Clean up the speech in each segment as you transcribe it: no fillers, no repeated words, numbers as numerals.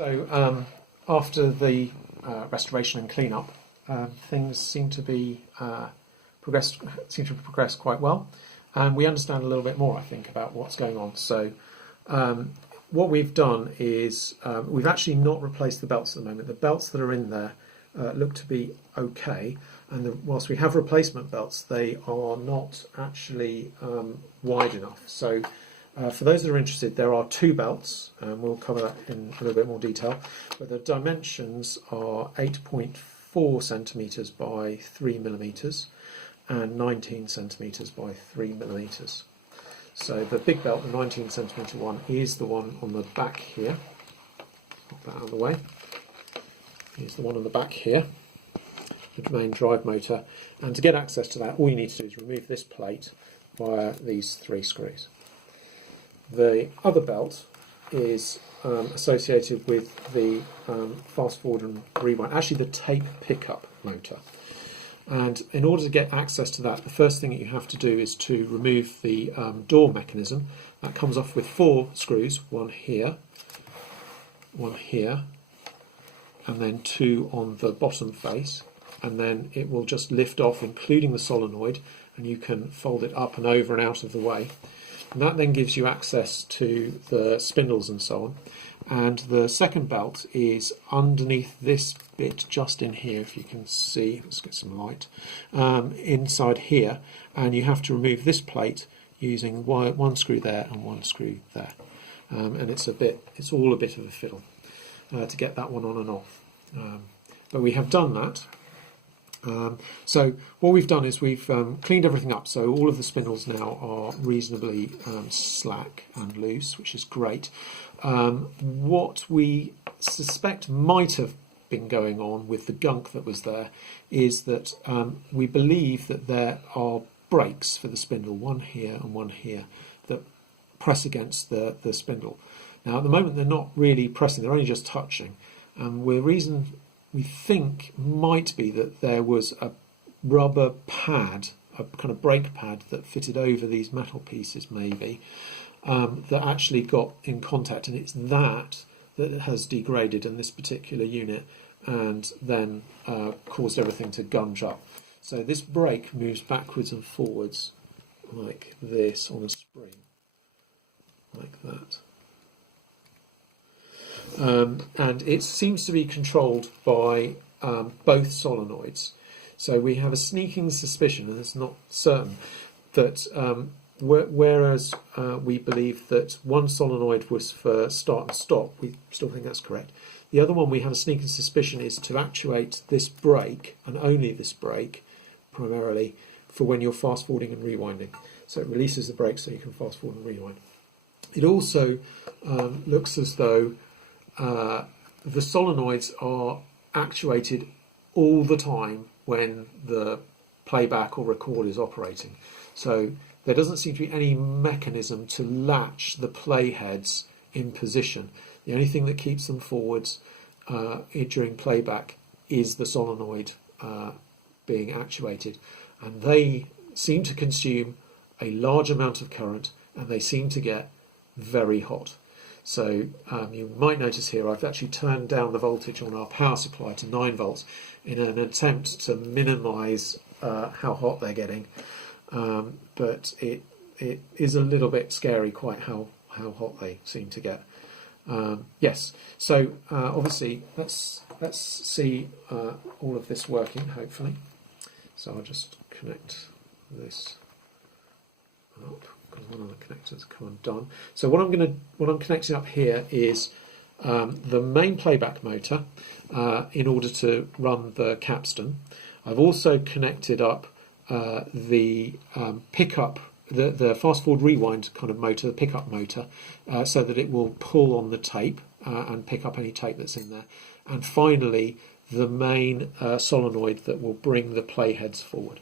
So after the restoration and clean-up, things seem to be progressed quite well, and we understand a little bit more, I think, about what's going on. So what we've done is we've actually not replaced the belts at the moment. The belts that are in there look to be okay, and whilst we have replacement belts, they are not actually wide enough. So for those that are interested, there are two belts, and we'll cover that in a little bit more detail, but the dimensions are 8.4 centimetres by 3 millimetres and 19 centimetres by 3 millimetres. So the big belt, the 19 centimetre one, is the one on the back here. Pop that out of the way. Here's the one on the back here, the main drive motor, and to get access to that, all you need to do is remove this plate via these three screws. The other belt is associated with the fast forward and rewind, actually the tape pickup motor. And in order to get access to that, the first thing that you have to do is to remove the door mechanism. That comes off with 4 screws, one here, and then 2 on the bottom face, and then it will just lift off, including the solenoid, and you can fold it up and over and out of the way. And that then gives you access to the spindles and so on. And the second belt is underneath this bit, just in here, if you can see. Let's get some light. Inside here, and you have to remove this plate using one screw there and one screw there. And it's all a bit of a fiddle to get that one on and off. But we have done that. So what we've done is we've cleaned everything up, so all of the spindles now are reasonably slack and loose, which is great. What we suspect might have been going on with the gunk that was there is that we believe that there are brakes for the spindle, one here and one here, that press against the spindle. Now at the moment they're not really pressing, they're only just touching, and we think might be that there was a rubber pad, a kind of brake pad that fitted over these metal pieces maybe, that actually got in contact, and it's that has degraded in this particular unit and then caused everything to gunge up. So this brake moves backwards and forwards like this on a spring, like that. And it seems to be controlled by both solenoids. So we have a sneaking suspicion, and it's not certain, that whereas we believe that one solenoid was for start and stop, we still think that's correct. The other one we have a sneaking suspicion is to actuate this brake, and only this brake, primarily, for when you're fast forwarding and rewinding. So it releases the brake so you can fast forward and rewind. It also looks as though the solenoids are actuated all the time when the playback or record is operating. So there doesn't seem to be any mechanism to latch the playheads in position. The only thing that keeps them forwards during playback is the solenoid being actuated. And they seem to consume a large amount of current, and they seem to get very hot. So you might notice here I've actually turned down the voltage on our power supply to 9 volts in an attempt to minimise how hot they're getting. But it is a little bit scary quite how hot they seem to get. Yes, so obviously let's see all of this working, hopefully. So I'll just connect this up, because one of the connectors come undone. So what I'm connecting up here is the main playback motor in order to run the capstan. I've also connected up the pickup, the fast forward rewind kind of motor, the pickup motor, so that it will pull on the tape and pick up any tape that's in there. And finally, the main solenoid that will bring the playheads forward.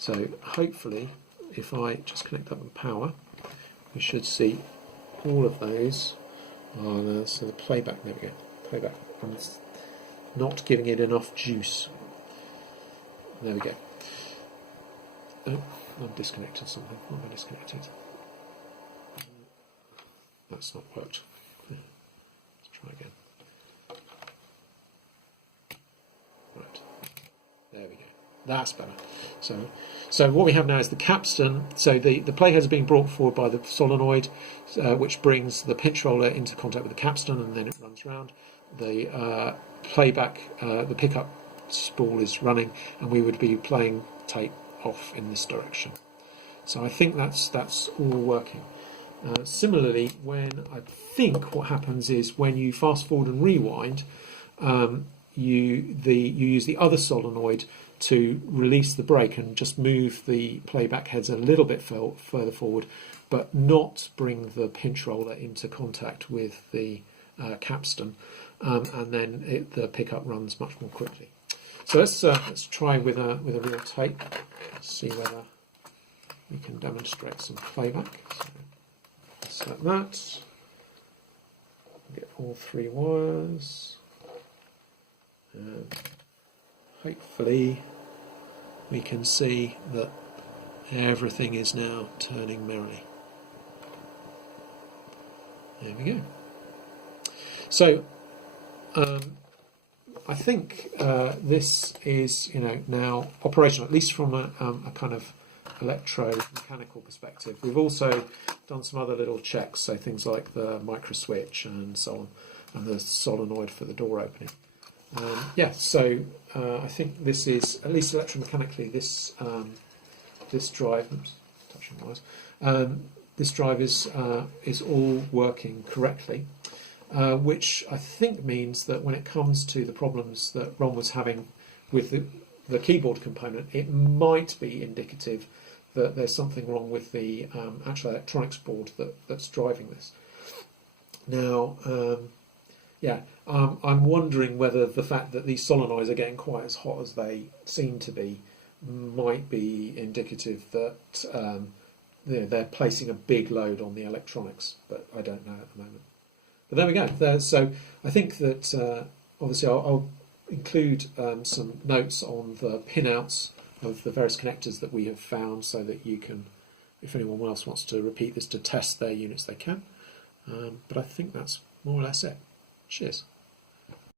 So hopefully, if I just connect up and power, we should see all of those. Oh, so the playback, there we go, playback. I'm not giving it enough juice. There we go. Oh, I've disconnected something. What have I disconnected? That's not worked. Let's try again. That's better. So what we have now is the capstan. So the playheads are being brought forward by the solenoid, which brings the pinch roller into contact with the capstan, and then it runs round. The playback, the pickup spool is running, and we would be playing tape off in this direction. So I think that's all working. Similarly, I think what happens is when you fast forward and rewind, you use the other solenoid to release the brake and just move the playback heads a little bit further forward, but not bring the pinch roller into contact with the capstan, and then the pickup runs much more quickly. So let's try with a real tape. See whether we can demonstrate some playback. So select that. Get all 3 wires. And hopefully we can see that everything is now turning merrily. There we go. So I think this is now operational, at least from a kind of electromechanical perspective. We've also done some other little checks, so things like the micro switch and so on, and the solenoid for the door opening. So I think this is, at least electromechanically, this drive. Oops, touching wires. This drive is all working correctly, which I think means that when it comes to the problems that Ron was having with the keyboard component, it might be indicative that there's something wrong with the actual electronics board that's driving this. Now, I'm wondering whether the fact that these solenoids are getting quite as hot as they seem to be might be indicative that they're placing a big load on the electronics, but I don't know at the moment. But there we go. So I think that obviously I'll include some notes on the pinouts of the various connectors that we have found, so that you can, if anyone else wants to repeat this to test their units, they can. But I think that's more or less it. Cheers.